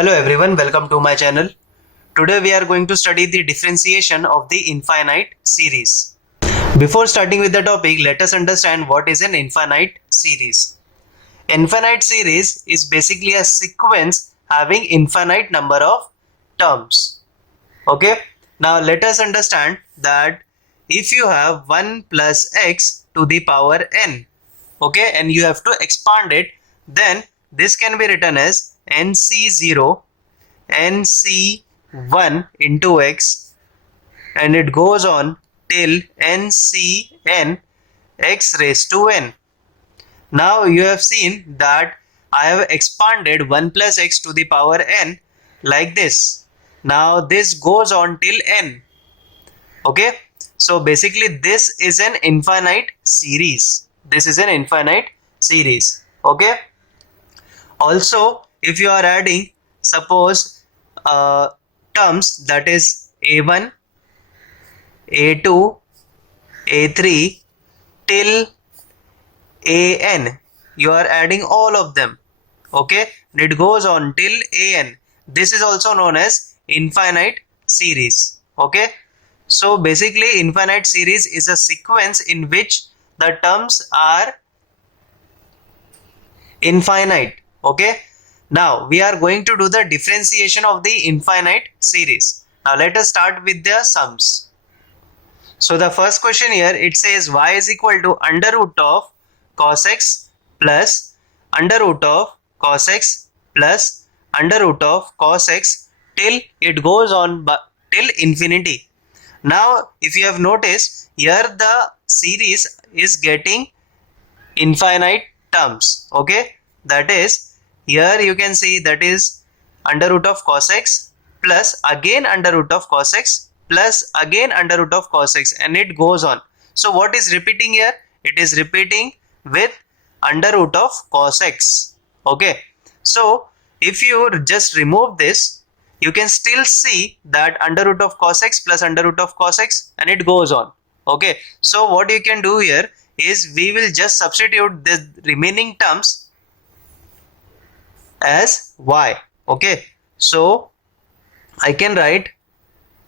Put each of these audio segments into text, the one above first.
Hello everyone, welcome to my channel. Today we are going to study the differentiation of the infinite series. Before starting with the topic, let us understand what is an infinite series. Infinite series is basically a sequence having infinite number of terms. Okay, now let us understand that if you have 1 plus x to the power n, okay, and you have to expand it, then this can be written as nc0 nc1 into x, and it goes on till ncn x raised to n. Now you have seen that I have expanded 1 plus x to the power n like this. Now this goes on till n. Okay, so basically this is an infinite series. This is an infinite series. Okay, also if you are adding, suppose terms, that is a1, a2, a3 till an, you are adding all of them. Okay, and it goes on till an. This is also known as infinite series. Okay, so basically infinite series is a sequence in which the terms are infinite. Okay, now we are going to do the differentiation of the infinite series. Now let us start with the sums. So the first question here, it says y is equal to under root of cos x plus under root of cos x plus under root of cos x till it goes on till infinity. Now if you have noticed here, the series is getting infinite terms. Okay, that is, here you can see that is under root of cos x plus again under root of cos x plus again under root of cos x, and it goes on. So what is repeating here? It is repeating with under root of cos x. Okay, so if you just remove this, you can still see that under root of cos x plus under root of cos x, and it goes on. Okay, so what you can do here is we will just substitute the remaining terms as y. Okay, so I can write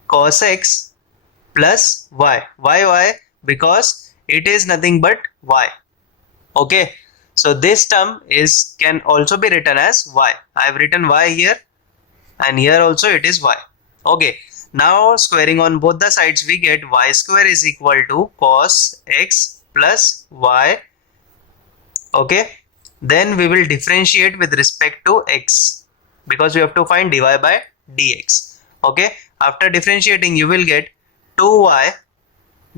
cos x plus y. Why? Because it is nothing but y. Okay, so this term is can also be written as y. I have written y here, and here also it is y. Okay, now squaring on both the sides, we get y square is equal to cos x plus y. Okay, then we will differentiate with respect to x because we have to find dy by dx. Okay, after differentiating you will get 2y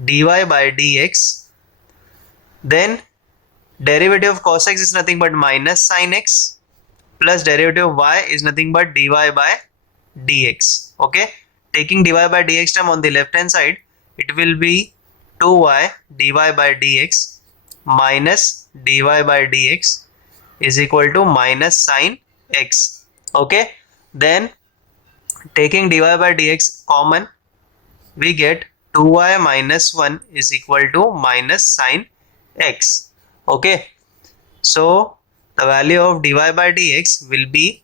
dy by dx. Then derivative of cos x is nothing but minus sin x plus derivative of y is nothing but dy by dx. Okay, taking dy by dx term on the left hand side, it will be 2y dy by dx minus dy by dx is equal to minus sin x. Okay, then taking dy by dx common, we get 2y minus 1 is equal to minus sin x. Okay, so the value of dy by dx will be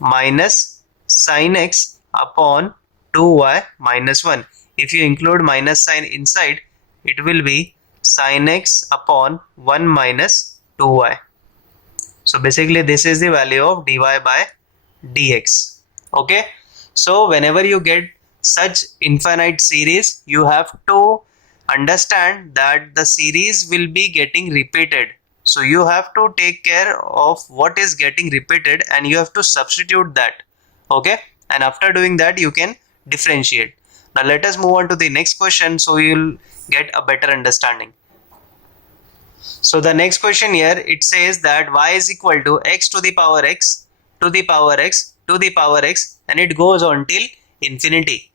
minus sin x upon 2y minus 1. If you include minus sign inside, it will be sin x upon 1 minus 2y. So basically this is the value of dy by dx. Okay, so whenever you get such infinite series, you have to understand that the series will be getting repeated. So you have to take care of what is getting repeated and you have to substitute that. Okay, and after doing that you can differentiate. Now let us move on to the next question so you'll get a better understanding. So the next question here, it says that y is equal to x to the power x to the power x to the power x, and it goes on till infinity.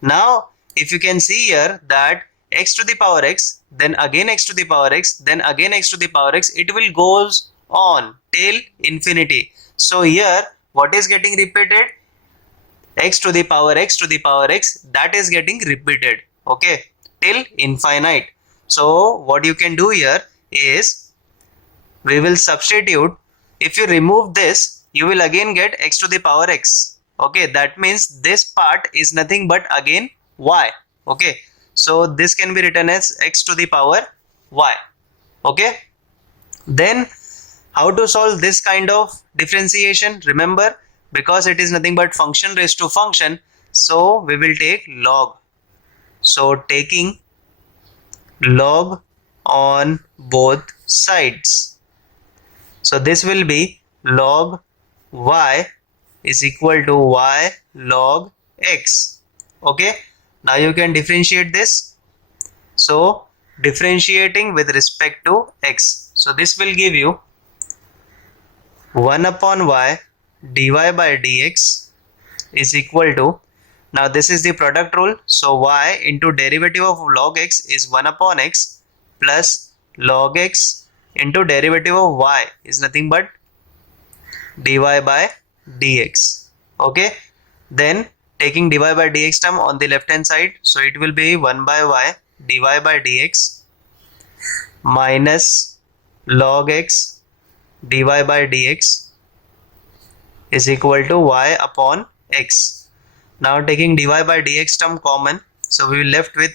Now if you can see here that x to the power x, then again x to the power x, then again x to the power x, it will goes on till infinity. So here what is getting repeated? X to the power x to the power x, that is getting repeated. Okay, till infinite. So what you can do here is we will substitute. If you remove this, you will again get x to the power x. Okay, that means this part is nothing but again y. Okay, so this can be written as x to the power y. Okay, then how to solve this kind of differentiation? Remember, because it is nothing but function raised to function, so we will take log. So taking log on both sides. So this will be log y is equal to y log x. Okay, now you can differentiate this. So differentiating with respect to x. So this will give you 1 upon y dy by dx is equal to, now this is the product rule, so y into derivative of log x is 1 upon x plus log x into derivative of y is nothing but dy by dx. Okay, then taking dy by dx term on the left hand side, so it will be 1 by y dy by dx minus log x dy by dx is equal to y upon x. Now taking dy by dx term common, so we will left with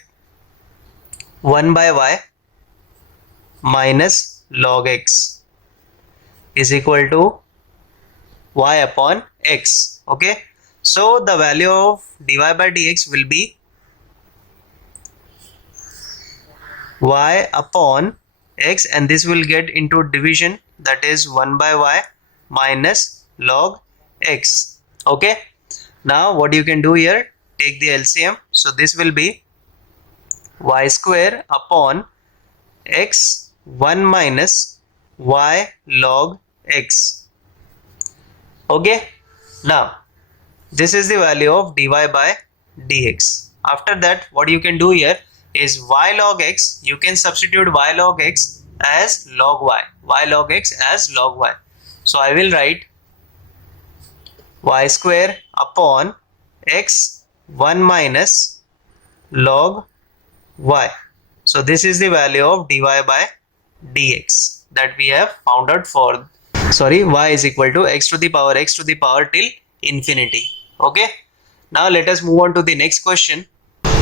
1 by y minus log x is equal to y upon x. Okay, so the value of dy by dx will be y upon x, and this will get into division, that is 1 by y minus log x. Okay, now what you can do here, take the LCM, so this will be y square upon x 1 minus y log x. Okay, now this is the value of dy by dx. After that, what you can do here is y log x, you can substitute y log x as log y log x as log y. So I will write y square upon x 1 minus log y. So this is the value of dy by dx that we have found out for, sorry, y is equal to x to the power till infinity. Okay, now let us move on to the next question.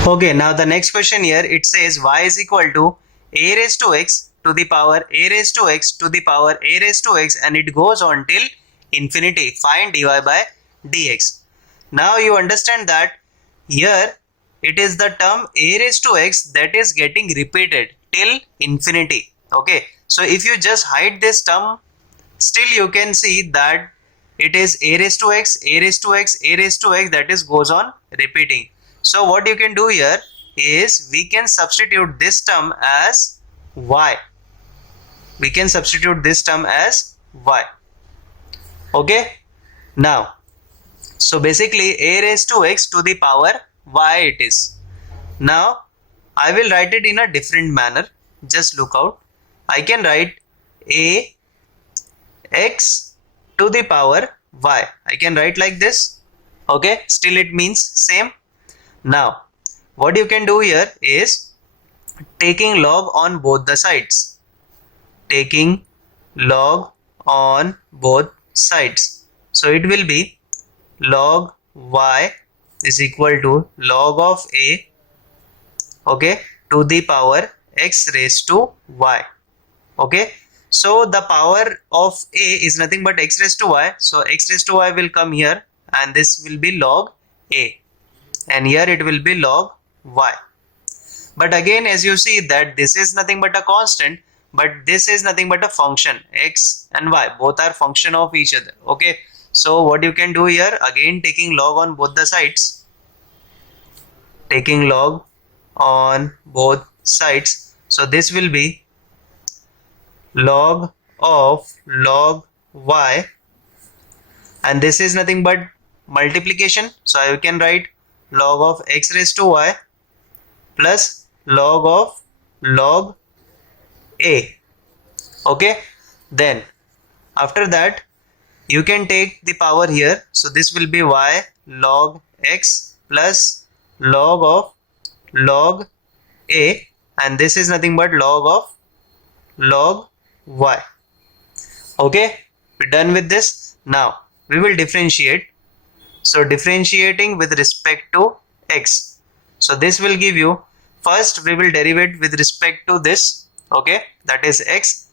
Okay, now the next question here, it says y is equal to a raised to x to the power a raised to x to the power a raised to x, and it goes on till infinity. Find dy by dx. Now you understand that here it is the term a raised to x that is getting repeated till infinity. Okay, so if you just hide this term, still you can see that it is a raised to x, a raised to x, a raised to x, that is goes on repeating. So what you can do here is we can substitute this term as y. We can substitute this term as y. Okay, now so basically a raised to x to the power y it is. Now I will write it in a different manner. Just look out. I can write a x to the power y. I can write like this. Okay, still it means same. Now what you can do here is taking log on both the sides. Taking log on both sides. So it will be log y is equal to log of a, okay, to the power x raised to y. Okay, so the power of a is nothing but x raised to y, so x raised to y will come here, and this will be log a, and here it will be log y. But again, as you see that this is nothing but a constant, but this is nothing but a function. X and y both are function of each other. Okay, so what you can do here, again taking log on both the sides, taking log on both sides, so this will be log of log y, and this is nothing but multiplication, so I can write log of x raised to y plus log of log a. Okay, then after that you can take the power here, so this will be y log x plus log of log a, and this is nothing but log of log y. Okay, we're done with this. Now we will differentiate. So differentiating with respect to x. So this will give you, first we will derivate with respect to this, okay, that is x,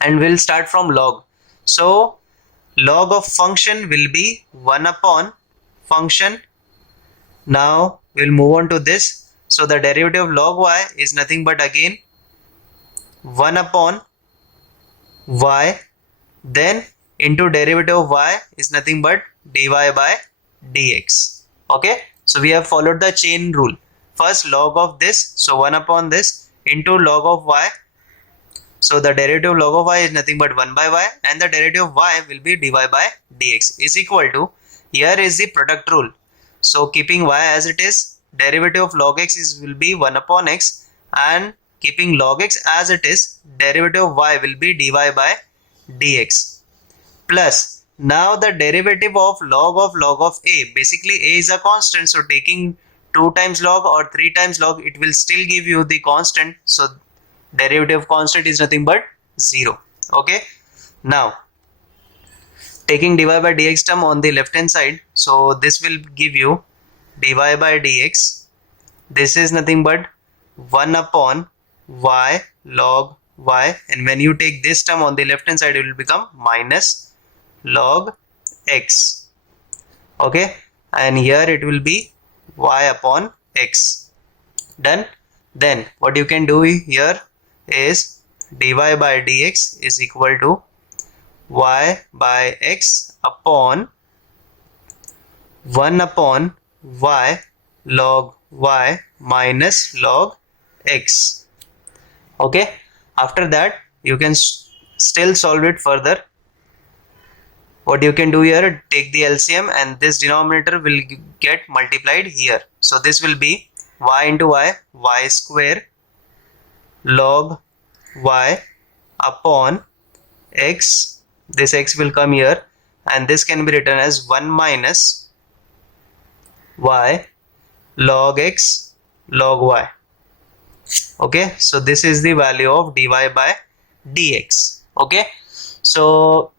and we'll start from log. So log of function will be 1 upon function. Now we'll move on to this. So the derivative of log y is nothing but again 1 upon y, then into derivative of y is nothing but dy by dx. Okay, so we have followed the chain rule. First log of this, so 1 upon this into log of y. So the derivative of log of y is nothing but 1 by y, and the derivative of y will be dy by dx is equal to, here is the product rule. So keeping y as it is, derivative of log x will be 1 upon x, and keeping log x as it is, derivative of y will be dy by dx, plus now the derivative of log of a, basically a is a constant, so taking 2 times log or 3 times log, it will still give you the constant. So derivative of constant is nothing but 0. Okay, now taking dy by dx term on the left hand side, so this will give you dy by dx, this is nothing but 1 upon y log y, and when you take this term on the left hand side, it will become minus log x. Okay, and here it will be y upon x. Done. Then what you can do here is dy by dx is equal to y by x upon 1 upon y log y minus log x. Okay, after that you can still solve it further. What you can do here, take the LCM and this denominator will get multiplied here. So this will be y into y square log y upon x, this x will come here, and this can be written as 1 minus y log x log y. Okay, so this is the value of dy by dx. Okay, so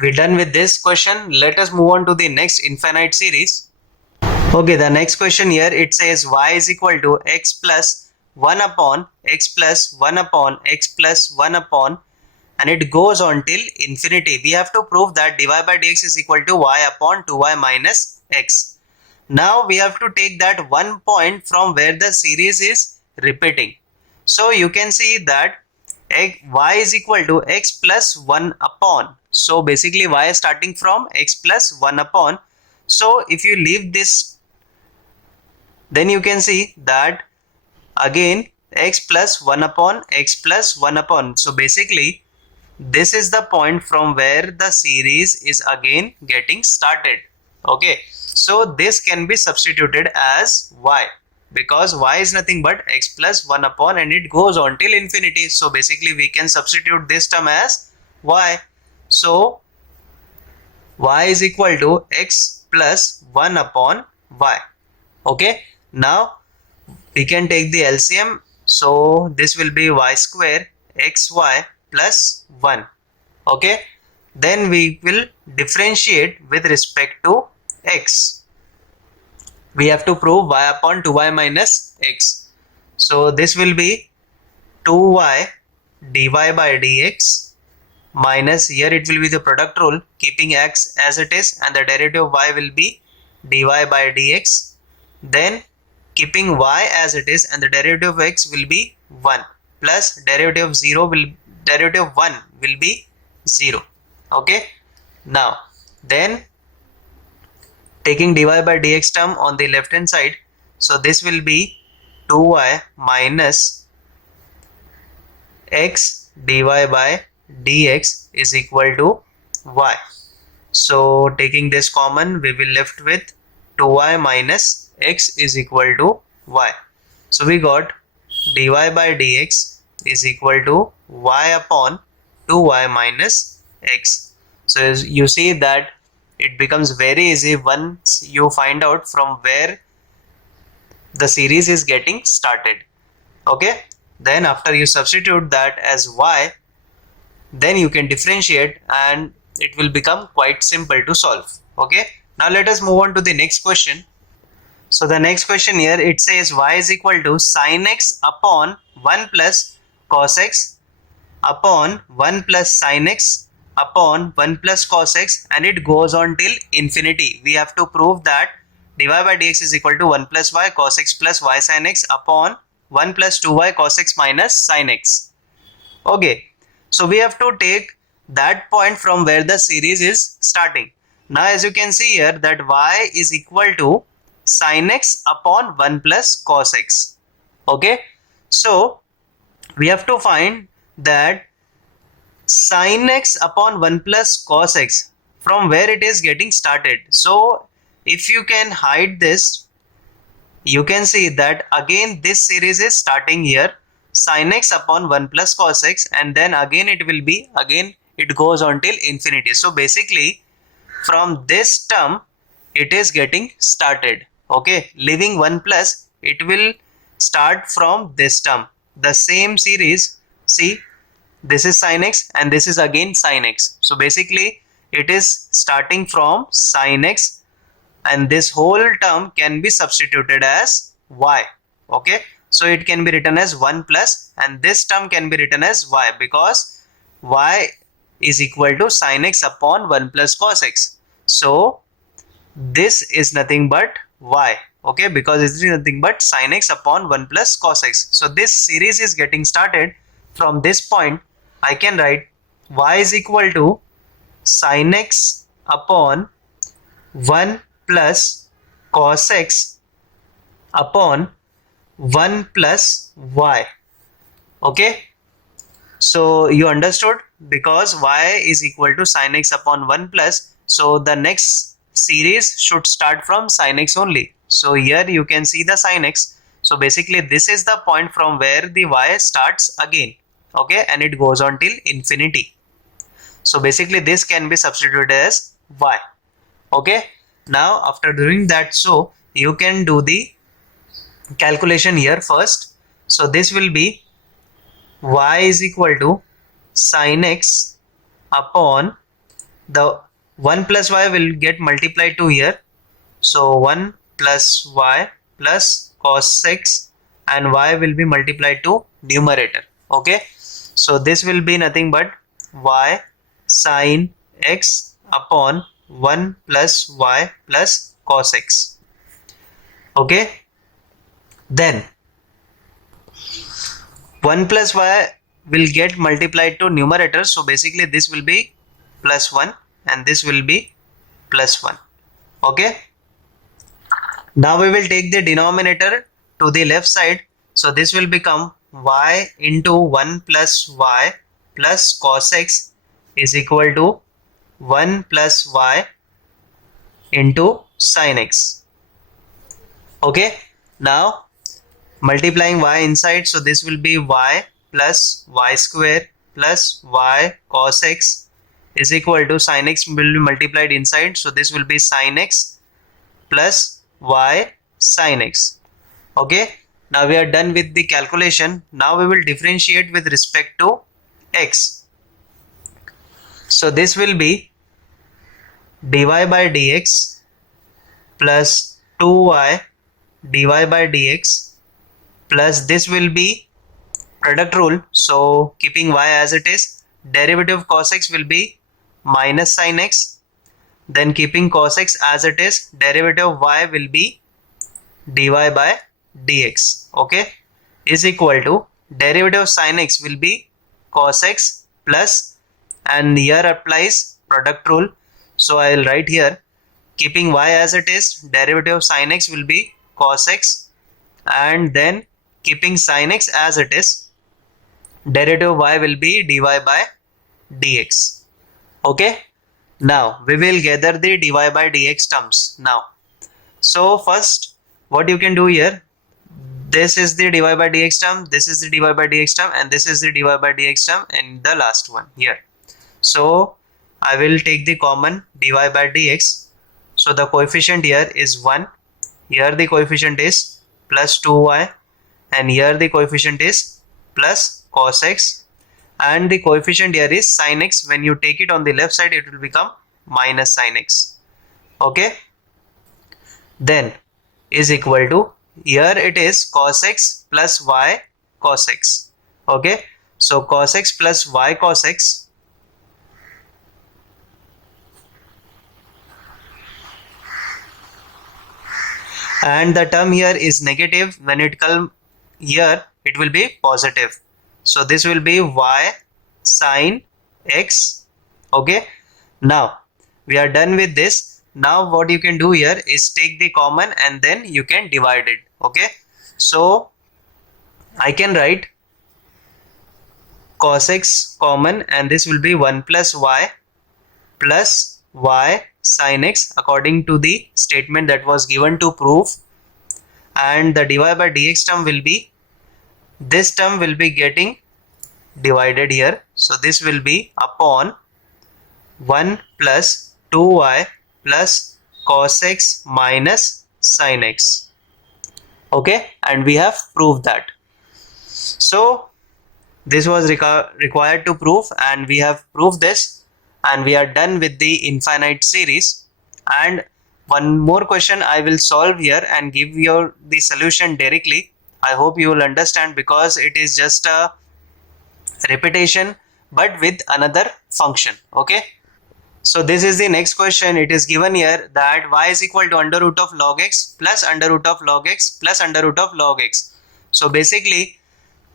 we're done with this question. Let us move on to the next infinite series. Okay, the next question here, it says y is equal to x plus 1 upon x plus 1 upon x plus 1 upon, and it goes on till infinity. We have to prove that dy by dx is equal to y upon 2y minus x. Now we have to take that one point from where the series is repeating. So you can see that y is equal to x plus 1 upon. So basically y is starting from x plus 1 upon. So if you leave this, then you can see that again x plus 1 upon x plus 1 upon. So basically this is the point from where the series is again getting started. Okay, so this can be substituted as y, because y is nothing but x plus 1 upon and it goes on till infinity. So basically we can substitute this term as y. So y is equal to x plus 1 upon y. Okay, now we can take the LCM. So this will be y square xy plus 1. Okay, then we will differentiate with respect to x. We have to prove y upon 2y minus x. So this will be 2y dy by dx minus, here it will be the product rule, keeping x as it is, and the derivative of y will be dy by dx. Then keeping y as it is and the derivative of x will be 1, plus derivative of 1 will be 0. Okay, now then taking dy by dx term on the left hand side, so this will be 2y minus x dy by dx is equal to y. So taking this common, we will left with 2y minus x is equal to y. So we got dy by dx is equal to y upon 2y minus x. So as you see that it becomes very easy once you find out from where the series is getting started. Okay, then after you substitute that as y, then you can differentiate, and it will become quite simple to solve. Okay, now let us move on to the next question. So the next question here, it says y is equal to sin x upon 1 plus cos x upon 1 plus sin x upon 1 plus cos x, and it goes on till infinity. We have to prove that dy by dx is equal to 1 plus y cos x plus y sin x upon 1 plus 2y cos x minus sin x. Okay, so we have to take that point from where the series is starting. Now as you can see here that y is equal to sin x upon 1 plus cos x. Okay, so we have to find that sin x upon 1 plus cos x, from where it is getting started. So if you can hide this, you can see that again this series is starting here, sin x upon 1 plus cos x, and then again it will be, again it goes on till infinity. So basically from this term it is getting started. Okay, leaving 1 plus, it will start from this term, the same series. See, this is sin x and this is again sin x. So basically it is starting from sin x, and this whole term can be substituted as y. Okay, so it can be written as 1 plus, and this term can be written as y, because y is equal to sin x upon 1 plus cos x. So this is nothing but y. Okay, because this is nothing but sin x upon 1 plus cos x. So this series is getting started from this point. I can write y is equal to sin x upon 1 plus cos x upon 1 plus y. Okay, so you understood, because y is equal to sin x upon 1 plus, so the next series should start from sin x only. So here you can see the sin x. So basically this is the point from where the y starts again. Okay, and it goes on till infinity. So basically this can be substituted as y. Okay, now after doing that, so you can do the calculation here first. So this will be y is equal to sin x upon the 1 plus y will get multiplied to here. So 1 plus y plus cos x, and y will be multiplied to numerator. Okay, so this will be nothing but y sin x upon 1 plus y plus cos x. Okay, then 1 plus y will get multiplied to numerator. So basically this will be plus 1 and this will be plus 1. Okay, now we will take the denominator to the left side. So this will become y into 1 plus y plus cos x is equal to 1 plus y into sin x. Okay, now multiplying y inside, so this will be y plus y square plus y cos x is equal to sin x will be multiplied inside, so this will be sin x plus y sin x. Okay, now we are done with the calculation. Now we will differentiate with respect to x. So this will be dy by dx plus 2y dy by dx, plus this will be product rule. So keeping y as it is, derivative of cos x will be minus sin x, then keeping cos x as it is, derivative of y will be dy by dx. Okay, is equal to derivative of sin x will be cos x plus, and here applies product rule. So I will write here, keeping y as it is, derivative of sin x will be cos x, and then keeping sin x as it is, derivative of y will be dy by dx. Okay, now we will gather the dy by dx terms now. So first what you can do here, this is the dy by dx term, this is the dy by dx term, and this is the dy by dx term, and the last one here. So I will take the common dy by dx. So the coefficient here is 1, here the coefficient is plus 2y, and here the coefficient is plus cos x, and the coefficient here is sin x. When you take it on the left side, it will become minus sin x. Okay, then is equal to, here it is cos x plus y cos x. Okay, so cos x plus y cos x, and the term here is negative. When it comes here, it will be positive. So this will be y sin x. Okay, now we are done with this. Now what you can do here is take the common and then you can divide it. Okay, so I can write cos x common, and this will be 1 plus y sin x according to the statement that was given to prove, and the dy by dx term will be, this term will be getting divided here. So this will be upon 1 plus 2y plus cos x minus sin x. Okay, and we have proved that. So this was required to prove, and we have proved this, and we are done with the infinite series. And one more question I will solve here and give you the solution directly. I hope you will understand, because it is just a repetition but with another function. Okay, so this is the next question. It is given here that y is equal to under root of log x plus under root of log x plus under root of log x. So basically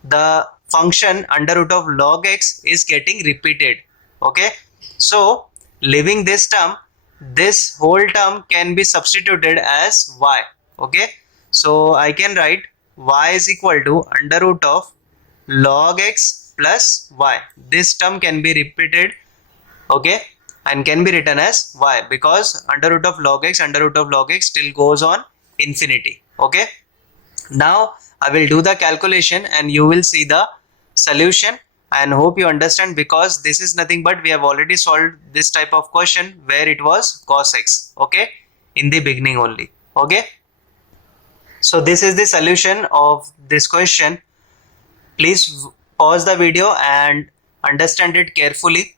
the function under root of log x is getting repeated. Okay, so leaving this term, this whole term can be substituted as y. Okay, so I can write y is equal to under root of log x plus y. This term can be repeated. Okay, and can be written as y, because under root of log x still goes on infinity. Okay, now I will do the calculation and you will see the solution, and hope you understand, because this is nothing but we have already solved this type of question where it was cos x. Okay, in the beginning only. Okay, so this is the solution of this question. Please pause the video and understand it carefully.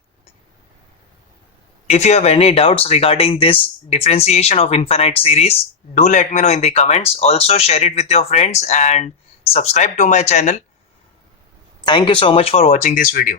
If you have any doubts regarding this differentiation of infinite series, do let me know in the comments. Also share it with your friends and subscribe to my channel. Thank you so much for watching this video.